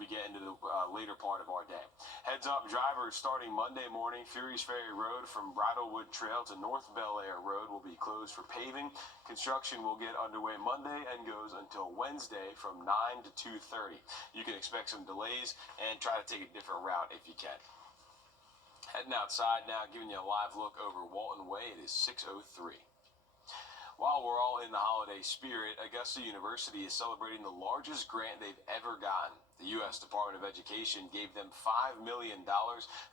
we get into the later part of our day. Heads up, drivers starting Monday morning, Furious Ferry Road from Wrdw Trail to North Bel Air Road will be closed for paving. Construction will get underway Monday and goes until Wednesday from 9 to 2:30. You can expect some delays and try to take a different route if you can. Heading outside now, giving you a live look over Walton Way. It is 6:03. While we're all in the holiday spirit, Augusta University is celebrating the largest grant they've ever gotten. The U.S. Department of Education gave them $5 million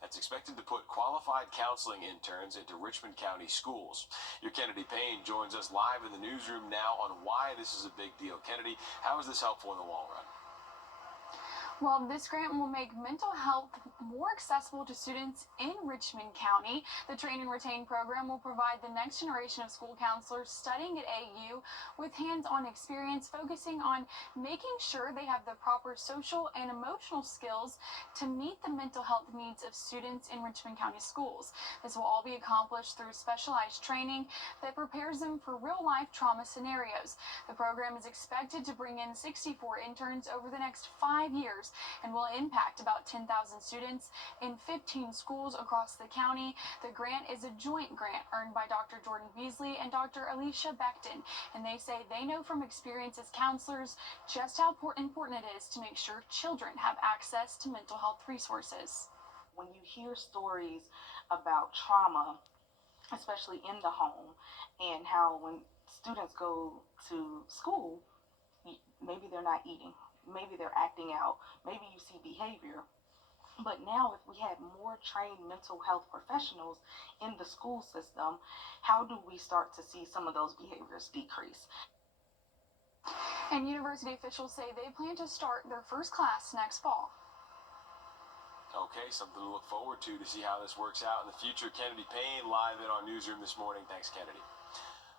that's expected to put qualified counseling interns into Richmond County schools. Your Kennedy Payne joins us live in the newsroom now on why this is a big deal. Kennedy, how is this helpful in the long run? Well, this grant will make mental health more accessible to students in Richmond County. The Train and Retain program will provide the next generation of school counselors studying at AU with hands-on experience, focusing on making sure they have the proper social and emotional skills to meet the mental health needs of students in Richmond County schools. This will all be accomplished through specialized training that prepares them for real-life trauma scenarios. The program is expected to bring in 64 interns over the next 5 years and will impact about 10,000 students in 15 schools across the county. The grant is a joint grant earned by Dr. Jordan Beasley and Dr. Alicia Beckton, and they say they know from experience as counselors just how important it is to make sure children have access to mental health resources. When you hear stories about trauma, especially in the home, and how when students go to school, maybe they're not eating, maybe they're acting out, maybe you see behavior. But now if we had more trained mental health professionals in the school system, how do we start to see some of those behaviors decrease? And university officials say they plan to start their first class next fall. Okay, something to look forward to see how this works out in the future. Kennedy Payne live in our newsroom this morning. Thanks, Kennedy.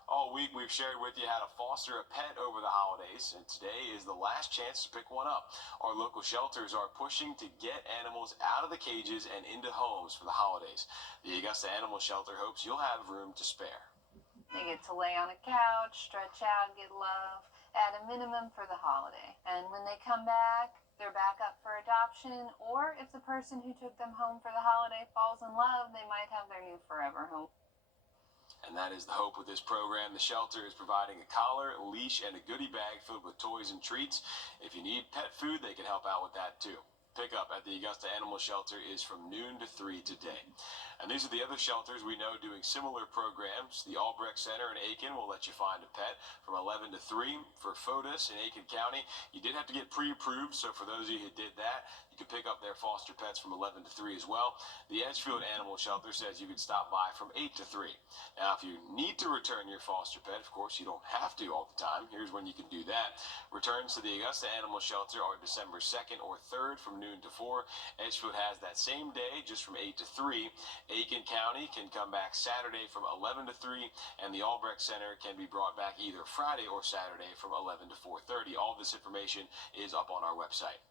All week we've shared with you how to foster a pet over the holidays, and today is the last chance to pick one up. Our local shelters are pushing to get animals out of the cages and into homes for the holidays. The Augusta Animal Shelter hopes you'll have room to spare. They get to lay on a couch, stretch out, get love, at a minimum for the holiday. And when they come back, they're back up for adoption, or if the person who took them home for the holiday falls in love, they might have their new forever home. And that is the hope with this program. The shelter is providing a collar, a leash, and a goodie bag filled with toys and treats. If you need pet food, they can help out with that too. Pickup at the Augusta Animal Shelter is from noon to 3 today. And these are the other shelters we know doing similar programs. The Albrecht Center in Aiken will let you find a pet from 11 to 3. For FOTUS in Aiken County, you did have to get pre-approved, so for those of you who did that, you can pick up their foster pets from 11 to 3 as well. The Edgefield Animal Shelter says you can stop by from 8 to 3. Now, if you need to return your foster pet, of course, you don't have to all the time. Here's when you can do that. Returns to the Augusta Animal Shelter are December 2nd or 3rd from noon to 4. Edgefield has that same day, just from 8 to 3. Aiken County can come back Saturday from 11 to 3, and the Albrecht Center can be brought back either Friday or Saturday from 11 to 4:30. All this information is up on our website.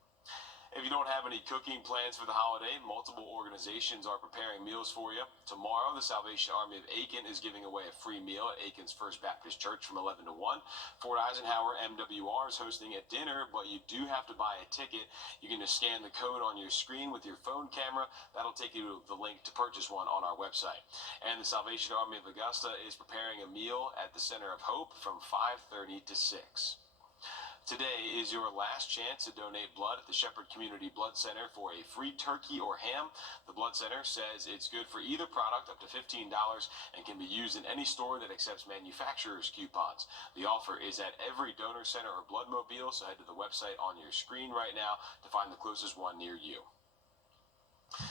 If you don't have any cooking plans for the holiday, multiple organizations are preparing meals for you. Tomorrow, the Salvation Army of Aiken is giving away a free meal at Aiken's First Baptist Church from 11 to 1. Fort Eisenhower MWR is hosting a dinner, but you do have to buy a ticket. You can just scan the code on your screen with your phone camera. That'll take you to the link to purchase one on our website. And the Salvation Army of Augusta is preparing a meal at the Center of Hope from 5:30 to 6. Today is your last chance to donate blood at the Shepherd Community Blood Center for a free turkey or ham. The Blood Center says it's good for either product up to $15 and can be used in any store that accepts manufacturer's coupons. The offer is at every donor center or bloodmobile, so head to the website on your screen right now to find the closest one near you.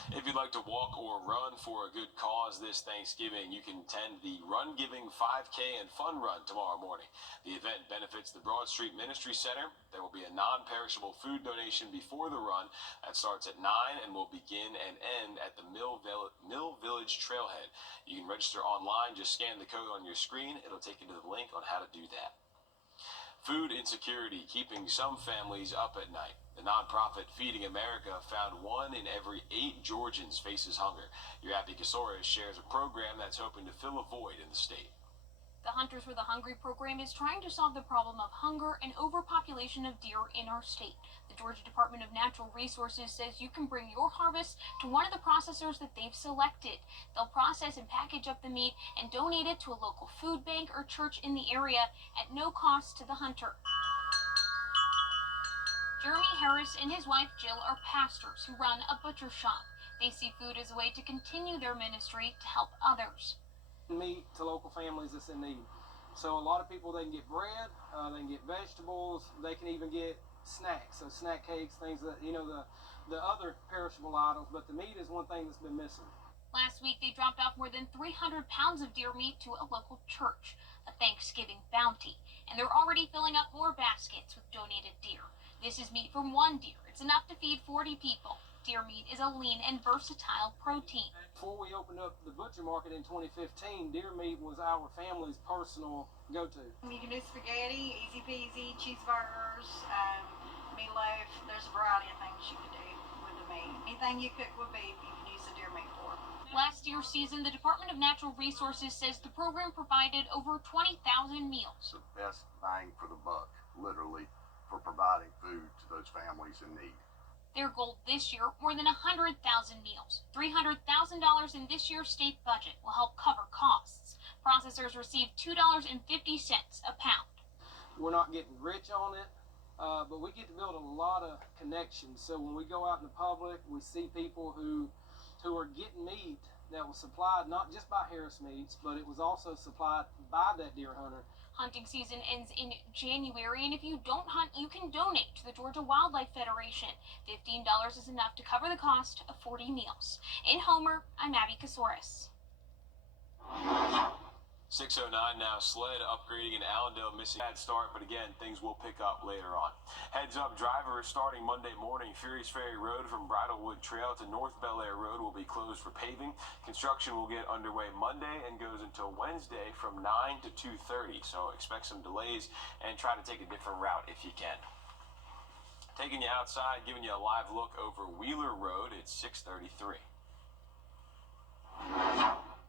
If you'd like to walk or run for a good cause this Thanksgiving, you can attend the Run Giving 5K and Fun Run tomorrow morning. The event benefits the Broad Street Ministry Center. There will be a non-perishable food donation before the run that starts at 9 and will begin and end at the Mill Village Trailhead. You can register online. Just scan the code on your screen. It'll take you to the link on how to do that. Food insecurity keeping some families up at night. The nonprofit Feeding America found 1 in every 8 Georgians faces hunger. Your Abby Casores shares a program that's hoping to fill a void in the state. The Hunters for the Hungry program is trying to solve the problem of hunger and overpopulation of deer in our state. The Georgia Department of Natural Resources says you can bring your harvest to one of the processors that they've selected. They'll process and package up the meat and donate it to a local food bank or church in the area at no cost to the hunter. Jeremy Harris and his wife Jill are pastors who run a butcher shop. They see food as a way to continue their ministry to help others. Meat to local families that's in need. So a lot of people, they can get bread, they can get vegetables, they can even get snacks, so snack cakes, things that, the other perishable items, but the meat is one thing that's been missing. Last week, they dropped off more than 300 pounds of deer meat to a local church, a Thanksgiving bounty, and they're already filling up more baskets with donated deer. This is meat from one deer. It's enough to feed 40 people. Deer meat is a lean and versatile protein. Before we opened up the butcher market in 2015, deer meat was our family's personal go-to. You can do spaghetti, easy peasy, cheeseburgers, meatloaf. There's a variety of things you can do with the meat. Anything you cook with beef, you can use the deer meat for. Last year's season, the Department of Natural Resources says the program provided over 20,000 meals. The best bang for the buck, literally, for providing food to those families in need. Their goal this year, more than 100,000 meals. $300,000 in this year's state budget will help cover costs. Processors receive $2.50 a pound. We're not getting rich on it, but we get to build a lot of connections. So when we go out in the public, we see people who are getting meat that was supplied not just by Harris Meats, but it was also supplied by that deer hunter. Hunting season ends in January, and if you don't hunt, you can donate to the Georgia Wildlife Federation. $15 is enough to cover the cost of 40 meals. In Homer, I'm Abby Kasouris. 6:09 now. Sled upgrading in Allendale missing bad start, but again, things will pick up later on. Heads up, drivers starting Monday morning. Furious Ferry Road from Bridlewood Trail to North Bel Air Road will be closed for paving. Construction will get underway Monday and goes until Wednesday from 9 to 2:30. So expect some delays and try to take a different route if you can. Taking you outside, giving you a live look over Wheeler Road. It's 6:33.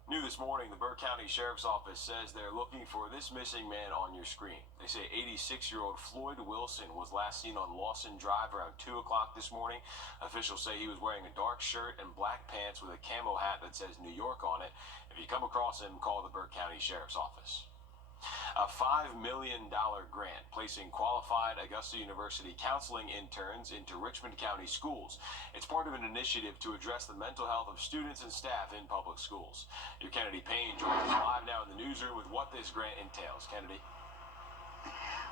New this morning, the Burke County Sheriff's Office says they're looking for this missing man on your screen. They say 86-year-old Floyd Wilson was last seen on Lawson Drive around 2 o'clock this morning. Officials say he was wearing a dark shirt and black pants with a camo hat that says New York on it. If you come across him, call the Burke County Sheriff's Office. A $5 million grant placing qualified Augusta University counseling interns into Richmond County schools. It's part of an initiative to address the mental health of students and staff in public schools. Your Kennedy Payne joins us live now in the newsroom with what this grant entails. Kennedy.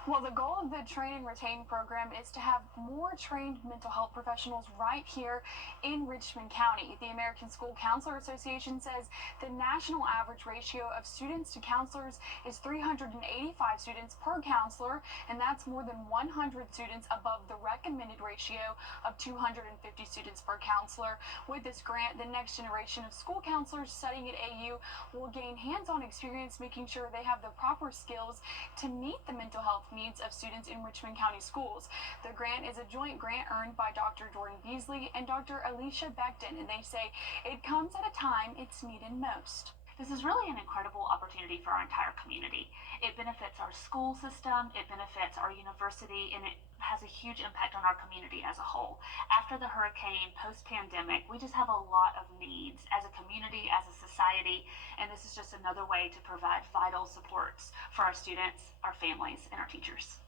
Well, the goal of the Train and Retain program is to have more trained mental health professionals right here in Richmond County. The American School Counselor Association says the national average ratio of students to counselors is 385 students per counselor, and that's more than 100 students above the recommended ratio of 250 students per counselor. With this grant, the next generation of school counselors studying at AU will gain hands-on experience making sure they have the proper skills to meet the mental health needs of students in Richmond County schools. The grant is a joint grant earned by Dr. Jordan Beasley and Dr. Alicia Beckton, and they say it comes at a time it's needed most. This is really an incredible opportunity for our entire community. It benefits our school system, it benefits our university, and it has a huge impact on our community as a whole. After the hurricane, post-pandemic, we just have a lot of needs as a community, as a society, and this is just another way to provide vital supports for our students, our families, and our teachers.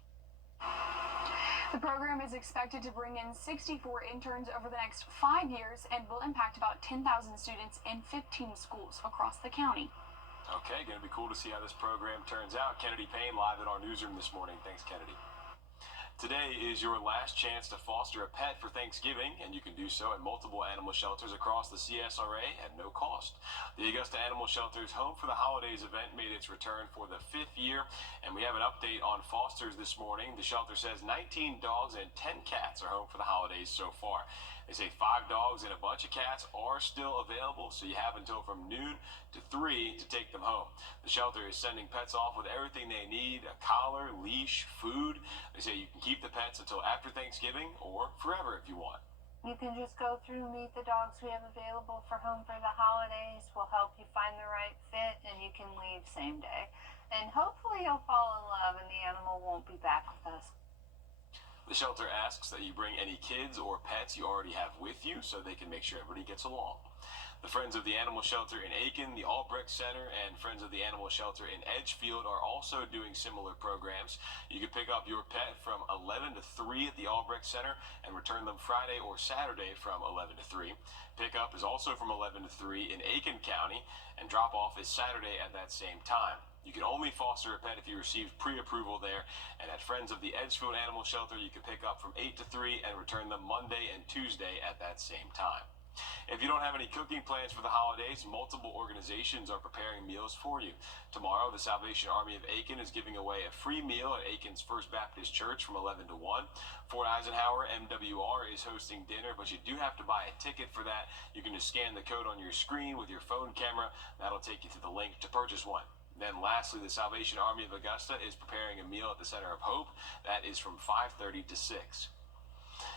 The program is expected to bring in 64 interns over the next 5 years and will impact about 10,000 students in 15 schools across the county. Okay, going to be cool to see how this program turns out. Kennedy Payne live in our newsroom this morning. Thanks, Kennedy. Today is your last chance to foster a pet for Thanksgiving, and you can do so at multiple animal shelters across the CSRA at no cost. The Augusta Animal Shelter's Home for the Holidays event made its return for the 5th year, and we have an update on fosters this morning. The shelter says 19 dogs and 10 cats are home for the holidays so far. They say 5 dogs and a bunch of cats are still available, so you have until from noon to 3 to take them home. The shelter is sending pets off with everything they need: a collar, leash, food. They say you can keep the pets until after Thanksgiving or forever if you want. You can just go through, meet the dogs we have available for home for the holidays. We'll help you find the right fit, and you can leave same day. and hopefully you'll fall in love and the animal won't be back with us. The shelter asks that you bring any kids or pets you already have with you so they can make sure everybody gets along. The Friends of the Animal Shelter in Aiken, the Albrecht Center, and Friends of the Animal Shelter in Edgefield are also doing similar programs. You can pick up your pet from 11 to 3 at the Albrecht Center and return them Friday or Saturday from 11 to 3. Pickup is also from 11 to 3 in Aiken County, and drop-off is Saturday at that same time. You can only foster a pet if you received pre-approval there, and at Friends of the Edgefield Animal Shelter, you can pick up from 8 to 3 and return them Monday and Tuesday at that same time. If you don't have any cooking plans for the holidays, multiple organizations are preparing meals for you. Tomorrow, the Salvation Army of Aiken is giving away a free meal at Aiken's First Baptist Church from 11 to 1. Fort Eisenhower MWR is hosting dinner, but you do have to buy a ticket for that. You can just scan the code on your screen with your phone camera. That'll take you to the link to purchase one. Then lastly, the Salvation Army of Augusta is preparing a meal at the Center of Hope. That is from 5:30 to 6.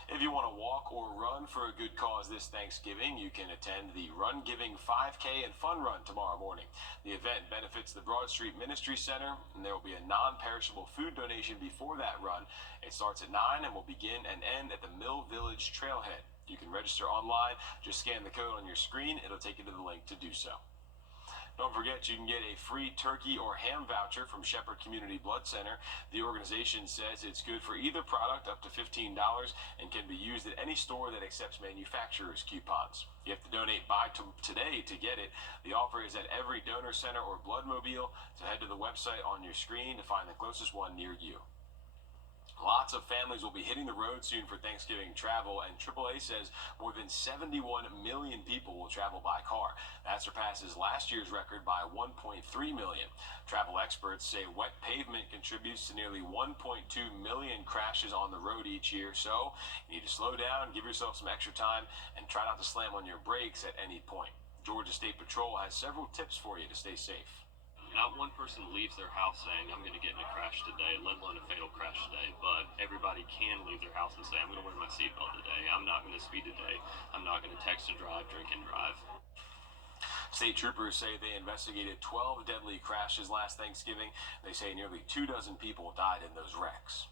If you want to walk or run for a good cause this Thanksgiving, you can attend the Run Giving 5K and Fun Run tomorrow morning. The event benefits the Broad Street Ministry Center, and there will be a non-perishable food donation before that run. It starts at 9 and will begin and end at the Mill Village Trailhead. You can register online. Just scan the code on your screen. It'll take you to the link to do so. Don't forget, you can get a free turkey or ham voucher from Shepherd Community Blood Center. The organization says it's good for either product up to $15 and can be used at any store that accepts manufacturer's coupons. You have to donate by today to get it. The offer is at every donor center or bloodmobile, so head to the website on your screen to find the closest one near you. Lots of families will be hitting the road soon for Thanksgiving travel, and AAA says more than 71 million people will travel by car. That surpasses last year's record by 1.3 million. Travel experts say wet pavement contributes to nearly 1.2 million crashes on the road each year, so you need to slow down, give yourself some extra time, and try not to slam on your brakes at any point. Georgia State Patrol has several tips for you to stay safe. Not one person leaves their house saying, I'm going to get in a crash today, let alone a fatal crash today, but everybody can leave their house and say, I'm going to wear my seatbelt today, I'm not going to speed today, I'm not going to text and drive, drink and drive. State troopers say they investigated 12 deadly crashes last Thanksgiving. They say nearly 24 people died in those wrecks.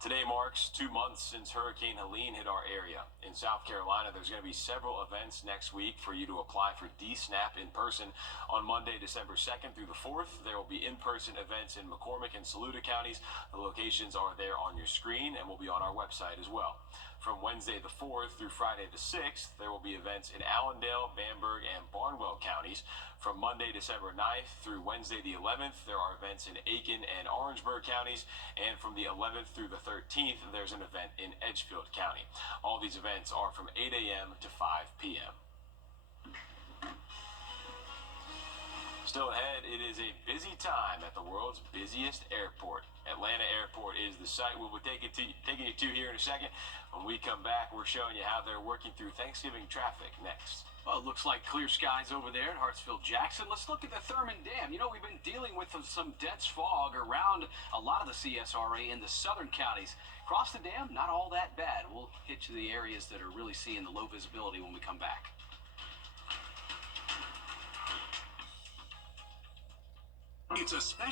Today marks 2 months since Hurricane Helene hit our area. In South Carolina, there's going to be several events next week for you to apply for DSNAP in person. On Monday, December 2nd through the 4th, there will be in-person events in McCormick and Saluda counties. The locations are there on your screen and will be on our website as well. From Wednesday the 4th through Friday the 6th, there will be events in Allendale, Bamberg, and Barnwell counties. From Monday, December 9th through Wednesday the 11th, there are events in Aiken and Orangeburg counties. And from the 11th through the 13th, there's an event in Edgefield County. All these events are from 8 a.m. to 5 p.m. Still ahead, it is a busy time at the world's busiest airport. Atlanta Airport is the site we'll be taking you to here in a second. When we come back, we're showing you how they're working through Thanksgiving traffic next. Well, it looks like clear skies over there at Hartsfield-Jackson. Let's look at the Thurman Dam. You know, we've been dealing with some dense fog around a lot of the CSRA in the southern counties. Across the dam, not all that bad. We'll hit to the areas that are really seeing the low visibility when we come back. It's a special